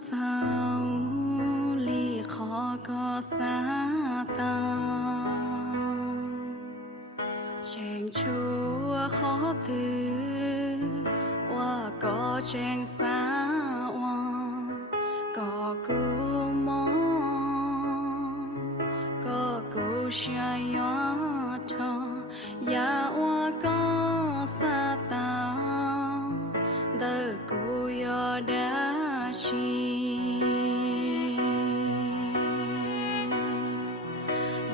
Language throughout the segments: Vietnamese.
sao ly khó có xa ta chàng chúa khó từ và có chàng xa hoa có cứu mò có cứu xa gió thọ ya hoa có xa tao đời cứu gió đã chi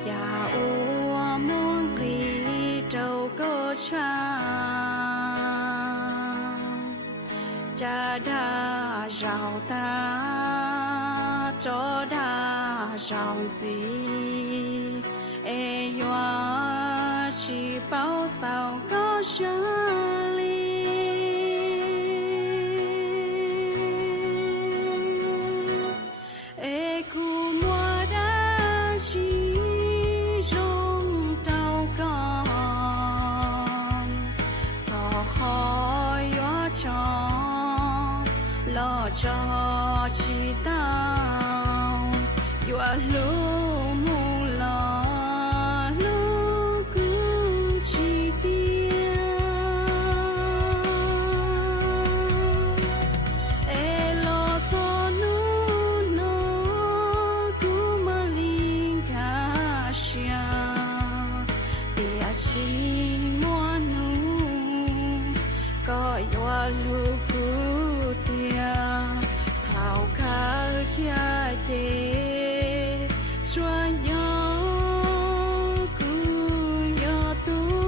ya ua muôn kỳ trâu có cha cha đã rào ta cho đã rào gì e yoa chỉ bao sao có xa lo cho chỉ tao yêu lu mu lo lu cứ chỉ tia e lo cho nu no cứ mà linh cả xia bia chỉ mua nu có yêu lu thảo khá chia chê xoa gió cứ gió tu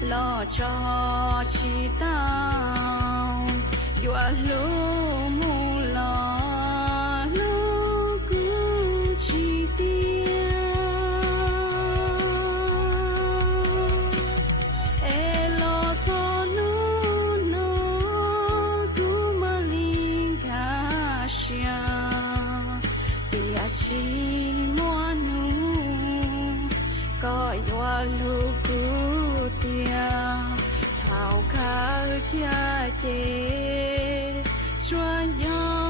lo cho chỉ tao yêu lu mu lo lu cứ chỉ tia e lo cho nu no cứ mà linh cả xia bia chỉ mua nu có yêu lu thảo khá chia chê xoa gió